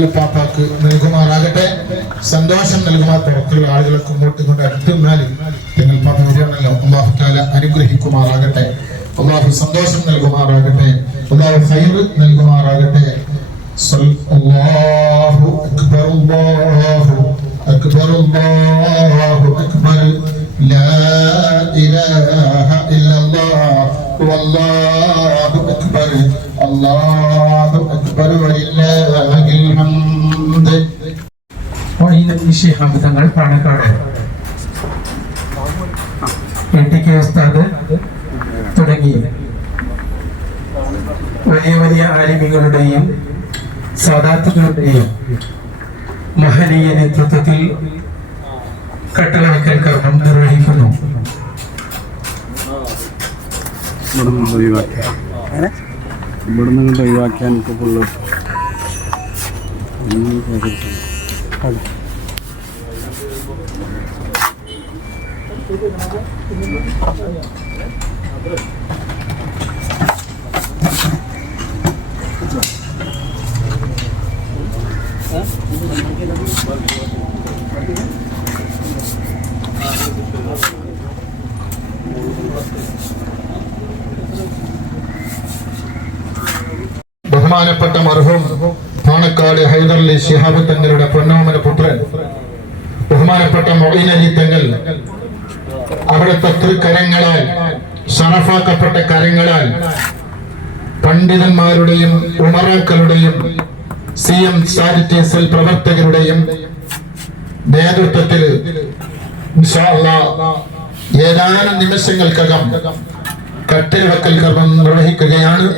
പാപ്പാക്ക് നൽകുമാറാകട്ടെ. സന്തോഷം നൽകുമാർ പുറത്തുള്ള ആളുകൾക്ക് ഇങ്ങോട്ട് ഇങ്ങോട്ട് അടുത്തുന്നാൽ നിങ്ങൾ പാപ്പ വരികയാണല്ലോ. അള്ളാഹു അനുഗ്രഹിക്കുമാറാകട്ടെ. അള്ളാഹു സന്തോഷം നൽകുമാറാകട്ടെ. അള്ളാഹു ഹൈർ നൽകുമാറാകട്ടെ. അള്ളാഹു അക്ബർ അല്ലാഹു അക്ബർ അല്ലാഹു അക്ബർ. ലാ ഇലാഹ ഇല്ലല്ലാഹ് വല്ലാഹു അക്ബർ. അല്ലാഹു അക്ബർ വലില്ലാഹിൽ ഹംദ്. Moinuddin Shihab Thangal Panakkad A T K ഉസ്താദ് തുടങ്ങി. വലിയ വലിയ ആലിമികളുടെയും സാദാത്തുകളുടെയും മഹനീയ നേതൃത്വത്തിൽ കട്ടളവയ്ക്കൽ കർമ്മം നിർവഹിക്കുന്നു. ഒഴിവാക്കിയാൽ ഇവിടുന്ന് കൊണ്ട് ഒഴിവാക്കിയാൽ എനിക്ക് ഫുള്ള് Thank കേട്ടിട്ടില്ല. ബഹുമാനപ്പെട്ട മർഹൂം പാണക്കാട് ഹൈദർലി ശിഹാബ് തങ്ങളുടെ പൊന്നോമന പുത്രൻ ബഹുമാനപ്പെട്ട മൊയ്ൻ തങ്ങൾ അവിടുത്തെ തൃക്കരങ്ങളാൽ ഷറഫാക്കപ്പെട്ട കരങ്ങളാൽ പണ്ഡിതന്മാരുടെയും ഉമറാക്കളുടെയും സി എം ചാരിറ്റി സെൽ പ്രവർത്തകരുടെയും നേതൃത്വത്തിൽ ഏതാനും നിമിഷങ്ങൾക്കകം കട്ടിലിടക്കൽ കർമ്മം നിർവഹിക്കുകയാണ്.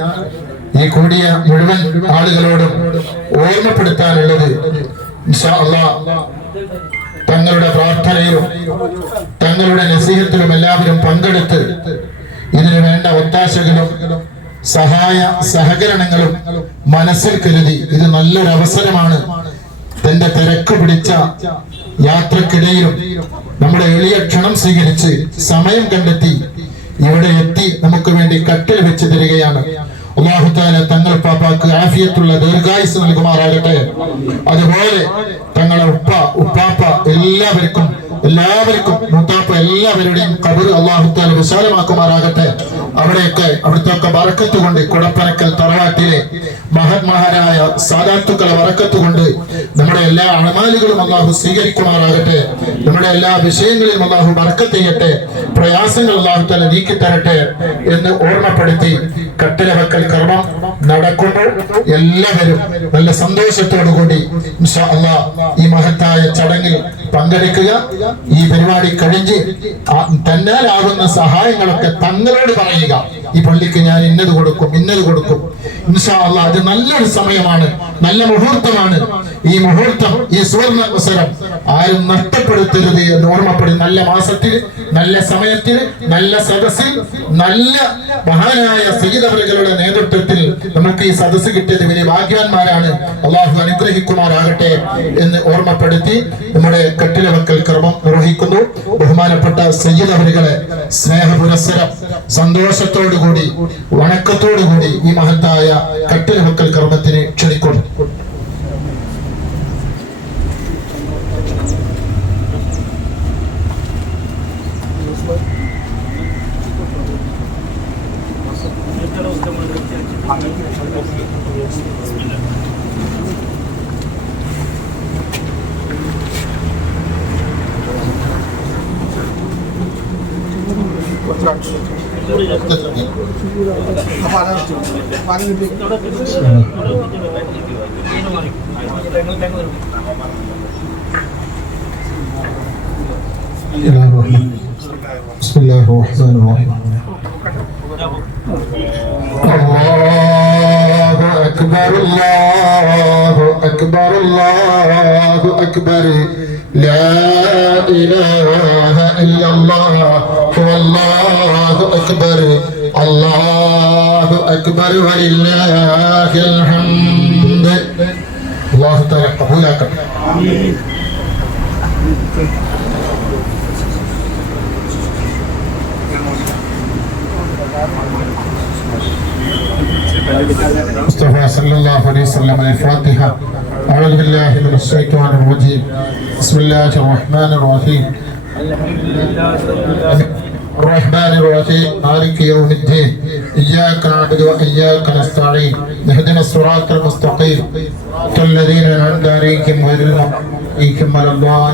ഈ കൂടിയ മുഴുവൻ ആളുകളോടും ഓർമ്മപ്പെടുത്താനുള്ളത് തങ്ങളുടെ പ്രാർത്ഥനയിലും തങ്ങളുടെ നസീഹത്തിലും എല്ലാവരും പങ്കെടുത്ത് ഇതിനു വേണ്ട ഒത്താശകളും സഹായ സഹകരണങ്ങളും മനസ്സിൽ കരുതി ഇത് നല്ലൊരു അവസരമാണ്. തന്റെ തിരക്ക് പിടിച്ച യാത്രക്കിടയിലും നമ്മുടെ എളിയ ക്ഷണം സ്വീകരിച്ച് സമയം കണ്ടെത്തി ഇവിടെ എത്തി നമുക്ക് വേണ്ടി കട്ടിൽ വെച്ച് തരികയാണ്. അള്ളാഹുത്താല തങ്ങൾ പാപ്പാക്ക് ആഫിയത്തുള്ള ദീർഘായുസ് നൽകുമാറാകട്ടെ. അതുപോലെ തങ്ങളെ ഉപ്പ ഉപ്പാപ്പ എല്ലാവർക്കും എല്ലാവർക്കും മുത്താപ്പ എല്ലാവരുടെയും കബർ അള്ളാഹുത്താല വിശാലമാക്കുമാറാകട്ടെ. അവിടെയൊക്കെ അവിടുത്തെ വറക്കത്ത് കൊണ്ട് കുടപ്പനക്കൽ തറവാട്ടിലെ മഹന്മാരായ സാധാത്തുക്കളെ വറക്കത്ത് കൊണ്ട് നമ്മുടെ എല്ലാ അണമാലുകളും അള്ളാഹു സ്വീകരിക്കുമാറാകട്ടെ. നമ്മുടെ എല്ലാ വിഷയങ്ങളിലും അള്ളാഹു വറക്കത്ത് ചെയ്യട്ടെ. പ്രയാസങ്ങൾ അള്ളാഹു തന്നെ നീക്കി തരട്ടെ എന്ന് ഓർമ്മപ്പെടുത്തി കട്ടില വെക്കൽ കർമ്മം നടക്കുമ്പോൾ എല്ലാവരും നല്ല സന്തോഷത്തോടു കൂടി അല്ലാഹ് ഈ മഹത്തായ ചടങ്ങിൽ പങ്കെടുക്കുക. ഈ പരിപാടി കഴിഞ്ഞ് തന്നാലാകുന്ന സഹായങ്ങളൊക്കെ തങ്ങളോട് പറയുക. ഈ പള്ളിക്ക് ഞാൻ ഇന്നത് കൊടുക്കും ഇന്നത് കൊടുക്കും. ഇൻഷാ അല്ല അത് നല്ലൊരു സമയമാണ് നല്ല മുഹൂർത്തമാണ്. ഈ മുഹൂർത്തം ഈ സുവർണ അവസരം ആരും നഷ്ടപ്പെടുത്തരുത് എന്ന് ഓർമ്മപ്പെടും. നല്ല മാസത്തിൽ നല്ല സമയത്തിൽ നല്ല സദസ്സിൽ നല്ല മഹാനായ സീതവലുകളുടെ നേതൃത്വത്തിൽ നമുക്ക് ഈ സദസ്സ് കിട്ടിയത് വലിയ ഭാഗ്യവാന്മാരാണ്. അള്ളാഹു അനുഗ്രഹിക്കുമാറാകട്ടെ എന്ന് ഓർമ്മപ്പെടുത്തി നമ്മുടെ കട്ടിലവക്കൽ ക്രമം നിർവഹിക്കുന്നു. ബഹുമാനപ്പെട്ട സയ്യിദ് അവരുകളെ സ്നേഹപുരസ്സരം സന്തോഷത്തോടുകൂടി വണക്കത്തോടുകൂടി ഈ മഹത്തായ കട്ടിലവക്കൽ കർമ്മത്തിന് ക്ഷണിക്കുന്നു بسم الله الرحمن الرحيم. الله أكبر الله أكبر الله أكبر لا إله إلا الله هو الله أكبر الله أكبر ولله الحمد. الله تعالى قبولك مصطفى صلى الله عليه وسلم الفاتحة. أعوذ بالله من الشيطان الرجيم بسم الله الرحمن الرحيم الرحمن الرحيم مالك يوم الدين إياك نعبد وإياك نستعين اهدنا الصراط المستقيم صراط الذين أنعمت عليهم غير المغضوب عليهم ولا الضالين الله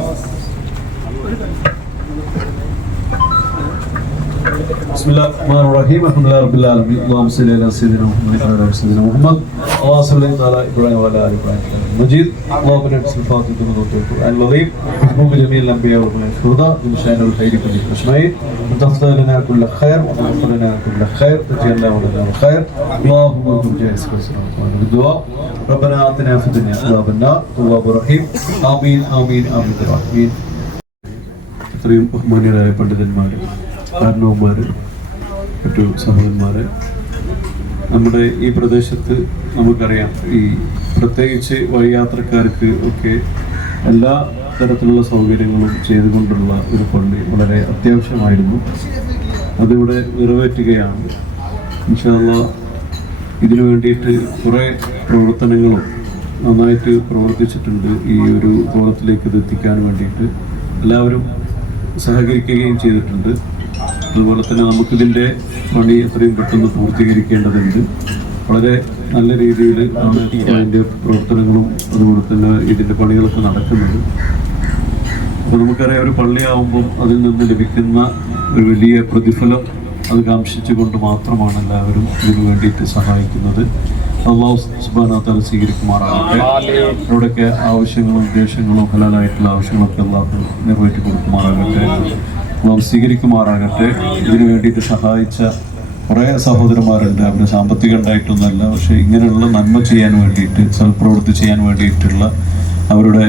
بسم الله الرحمن الرحيم الحمد لله رب العالمين اللهم صل على سيدنا محمد وعلى ال سيدنا محمد اللهم صل على ابراهيم وعلى ال ابراهيم مجيد اللهم بارك في الفاتحه من القران العظيم بحكم جميع الانبياء والشهداء من شان الخير كل اجمعين وتغفر لنا كل خير وتغفر لنا كل خير تجعلنا ولنا الخير اللهم كن جالس بالدعاء ربنا اتنا في الدنيا عذاب النار تواب رحيم امين امين امين امين ഇത്രയും ബഹുമാന്യരായ പണ്ഡിതന്മാർ കാരണവന്മാർ മറ്റു സഹോദരന്മാർ നമ്മുടെ ഈ പ്രദേശത്ത് നമുക്കറിയാം ഈ പ്രത്യേകിച്ച് വഴിയാത്രക്കാർക്ക് ഒക്കെ എല്ലാ തരത്തിലുള്ള സൗകര്യങ്ങളും ചെയ്തുകൊണ്ടുള്ള ഒരു പള്ളി വളരെ അത്യാവശ്യമായിരുന്നു. അതിവിടെ നിറവേറ്റുകയാണ്. ഇൻഷാല്ല ഇതിനു വേണ്ടിയിട്ട് കുറേ പ്രവർത്തനങ്ങളും നന്നായിട്ട് പ്രവർത്തിച്ചിട്ടുണ്ട് ഈ ഒരു കോളത്തിലേക്ക് ഇത് എത്തിക്കാൻ വേണ്ടിയിട്ട്. എല്ലാവരും സഹകരിക്കുകയും ചെയ്തിട്ടുണ്ട്. അതുപോലെ തന്നെ നമുക്കിതിന്റെ പണി എത്രയും പെട്ടെന്ന് പൂർത്തീകരിക്കേണ്ടതുണ്ട്. വളരെ നല്ല രീതിയിൽ അതിന്റെ പ്രവർത്തനങ്ങളും അതുപോലെ തന്നെ ഇതിന്റെ പണികളൊക്കെ നടക്കുന്നുണ്ട്. അപ്പോൾ നമുക്കറിയാം ഒരു പള്ളിയാവുമ്പം അതിൽ നിന്ന് ലഭിക്കുന്ന ഒരു വലിയ പ്രതിഫലം അത് കാംക്ഷിച്ചുകൊണ്ട് മാത്രമാണ് എല്ലാവരും ഇതിനു വേണ്ടിയിട്ട് സഹായിക്കുന്നത്. അള്ളാഹു സുബാനാത്താൽ സ്വീകരിക്കുമാറാകട്ടെ. അവിടെയൊക്കെ ആവശ്യങ്ങളും ഉദ്ദേശങ്ങളും ഹലാലായിട്ടുള്ള ആവശ്യങ്ങളൊക്കെ അള്ളാഹു നിറവേറ്റി കൊടുക്കുമാറാകട്ടെ. അള്ളാഹു സ്വീകരിക്കുമാറാകട്ടെ. ഇതിനു വേണ്ടിയിട്ട് സഹായിച്ച കുറേ സഹോദരന്മാരുണ്ട്. അവരുടെ സാമ്പത്തികം ഉണ്ടായിട്ടൊന്നുമല്ല. പക്ഷേ ഇങ്ങനെയുള്ള നന്മ ചെയ്യാൻ വേണ്ടിയിട്ട് സൽപ്രവൃത്തി ചെയ്യാൻ വേണ്ടിയിട്ടുള്ള അവരുടെ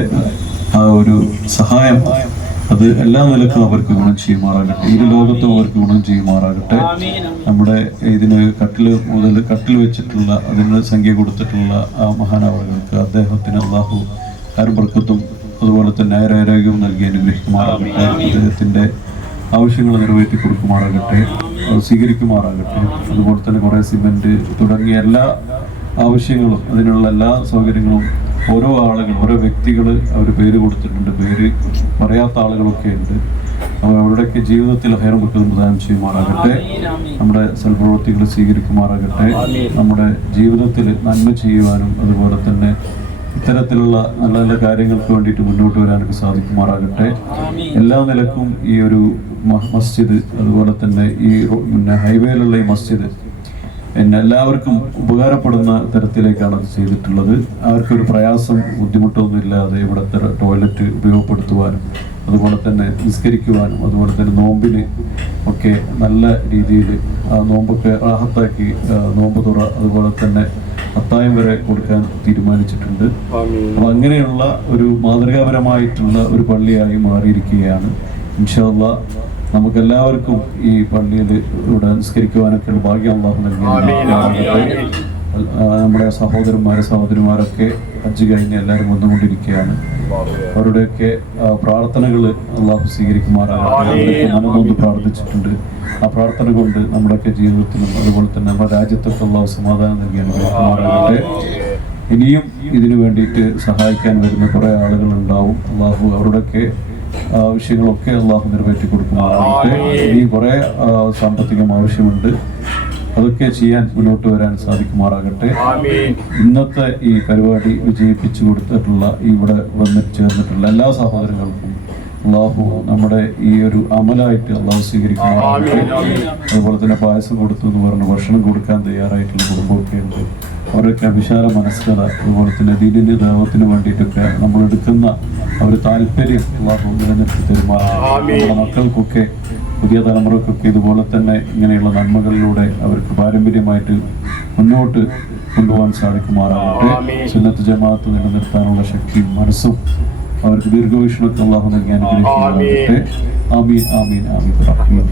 ആ ഒരു സഹായം അത് എല്ലാ നിലക്കും അവർക്ക് ഗുണം ചെയ്യുമാറാകട്ടെ. ഈ ലോകത്തും അവർക്ക് ഗുണം ചെയ്യുമാറാകട്ടെ. നമ്മുടെ ഇതിന് കട്ടിൽ മുതൽ കട്ടിൽ വെച്ചിട്ടുള്ള അതിന് സംഖ്യ കൊടുത്തിട്ടുള്ള ആ മഹാനാവുകൾക്ക് അദ്ദേഹത്തിന് അള്ളാഹു ആരുബർക്കത്തും അതുപോലെ തന്നെ ആരോഗ്യവും നൽകി അനുഗ്രഹിക്കുമാറാകട്ടെ. അദ്ദേഹത്തിന്റെ ആവശ്യങ്ങൾ നിറവേറ്റി കൊടുക്കുമാറാകട്ടെ സ്വീകരിക്കുമാറാകട്ടെ. അതുപോലെ തന്നെ കുറേ സിമെന്റ് തുടങ്ങിയ എല്ലാ ആവശ്യങ്ങളും അതിനുള്ള എല്ലാ സൗകര്യങ്ങളും ഓരോ ആളുകൾ ഓരോ വ്യക്തികൾ അവർ പേര് കൊടുത്തിട്ടുണ്ട്. പേര് പറയാത്ത ആളുകളൊക്കെ ഉണ്ട്. അപ്പോൾ അവരുടെയൊക്കെ ജീവിതത്തിൽ ഹൈറബുക്കൽ പ്രദാനം ചെയ്യുമാറാകട്ടെ. നമ്മുടെ സൽപ്രവൃത്തികൾ സ്വീകരിക്കുമാറാകട്ടെ. നമ്മുടെ ജീവിതത്തിൽ നന്മ ചെയ്യുവാനും അതുപോലെ തന്നെ ഇത്തരത്തിലുള്ള നല്ല നല്ല കാര്യങ്ങൾക്ക് വേണ്ടിയിട്ട് മുന്നോട്ട് വരാനൊക്കെ സാധിക്കുമാറാകട്ടെ. എല്ലാ നിലക്കും ഈ ഒരു മസ്ജിദ് അതുപോലെ തന്നെ ഈ പിന്നെ ഹൈവേയിലുള്ള ഈ മസ്ജിദ് എന്നെ എല്ലാവർക്കും ഉപകാരപ്പെടുന്ന തരത്തിലേക്കാണ് അത് ചെയ്തിട്ടുള്ളത്. അവർക്കൊരു പ്രയാസം ബുദ്ധിമുട്ടൊന്നും ഇല്ലാതെ ഇവിടുത്തെ ടോയ്ലറ്റ് ഉപയോഗപ്പെടുത്തുവാനും അതുപോലെ തന്നെ നിസ്കരിക്കുവാനും അതുപോലെ തന്നെ നോമ്പിന് ഒക്കെ നല്ല രീതിയിൽ ആ നോമ്പൊക്കെ റാഹത്താക്കി നോമ്പ് തുറ അതുപോലെ തന്നെ അത്തായം വരെ കൊടുക്കാൻ തീരുമാനിച്ചിട്ടുണ്ട്. അപ്പൊ അങ്ങനെയുള്ള ഒരു മാതൃകാപരമായിട്ടുള്ള ഒരു പള്ളിയായി മാറിയിരിക്കുകയാണ്. ഇൻഷാല്ല നമുക്ക് എല്ലാവർക്കും ഈ പള്ളിയിൽ ഇവിടെ നിസ്കരിക്കുവാനൊക്കെയുള്ള ഭാഗ്യം അള്ളാഹു നൽകി. നമ്മുടെ സഹോദരന്മാരെ സഹോദരിമാരൊക്കെ ഹജ്ജ് കഴിഞ്ഞ് എല്ലാവരും വന്നുകൊണ്ടിരിക്കുകയാണ്. അവരുടെയൊക്കെ പ്രാർത്ഥനകൾ അള്ളാഹു സ്വീകരിക്കുമാറാകട്ടെ. മനംനൊന്ന് പ്രാർത്ഥിച്ചിട്ടുണ്ട്. ആ പ്രാർത്ഥന കൊണ്ട് നമ്മുടെയൊക്കെ ജീവിതത്തിലും അതുപോലെ തന്നെ നമ്മുടെ രാജ്യത്തൊക്കെ അള്ളാഹു സമാധാനം നൽകി അനുഗ്രഹിക്കുമാറാകട്ടെ ഇനിയും ഇതിനു വേണ്ടിയിട്ട് സഹായിക്കാൻ വരുന്ന കുറേ ആളുകൾ ഉണ്ടാവും അള്ളാഹു അവരുടെയൊക്കെ ആവശ്യങ്ങളൊക്കെ അള്ളാഹു നിറവേറ്റി കൊടുക്കുമാറാകട്ടെ ഇനിയും കുറേ സാമ്പത്തികം ആവശ്യമുണ്ട്. അതൊക്കെ ചെയ്യാൻ മുന്നോട്ട് വരാൻ സാധിക്കുമാറാകട്ടെ. ഇന്നത്തെ ഈ പരിപാടി വിജയിപ്പിച്ചു കൊടുത്തിട്ടുള്ള ഇവിടെ വന്ന് ചേർന്നിട്ടുള്ള എല്ലാ സഹോദരങ്ങൾക്കും അള്ളാഹു നമ്മുടെ ഈ ഒരു അമലായിട്ട് അള്ളാഹു സ്വീകരിക്കുമാറാകട്ടെ. അതുപോലെ തന്നെ പായസം കൊടുത്തു എന്ന് പറഞ്ഞ് ഭക്ഷണം കൊടുക്കാൻ തയ്യാറായിട്ടുള്ള കുടുംബമൊക്കെ ഉണ്ട്. അവരൊക്കെ വിശാല മനസ്കത അതുപോലെ തന്നെ ദീനിന്റെ ദൈവത്തിന് വേണ്ടിയിട്ടൊക്കെ നമ്മൾ എടുക്കുന്ന ഒരു താല്പര്യം അള്ളാഹു നിലനിർത്തി തരുമാറാകട്ടെ. നമ്മുടെ മക്കൾക്കൊക്കെ പുതിയ തലമുറക്കൊക്കെ ഇതുപോലെ തന്നെ ഇങ്ങനെയുള്ള നന്മകളിലൂടെ അവർക്ക് പാരമ്പര്യമായിട്ട് മുന്നോട്ട് കൊണ്ടുപോകാൻ സാധിക്കുമാറാകട്ടെ. സുന്നത്ത് ജമാഅത്ത് നിലനിർത്താനുള്ള ശക്തിയും മനസ്സും അവർക്ക് ദീർഘവീക്ഷണത്തെ അള്ളാഹു നൽകി അനുഗ്രഹിക്കുമാറാകട്ടെ. ആമീൻ ആമീൻ ആമീൻ.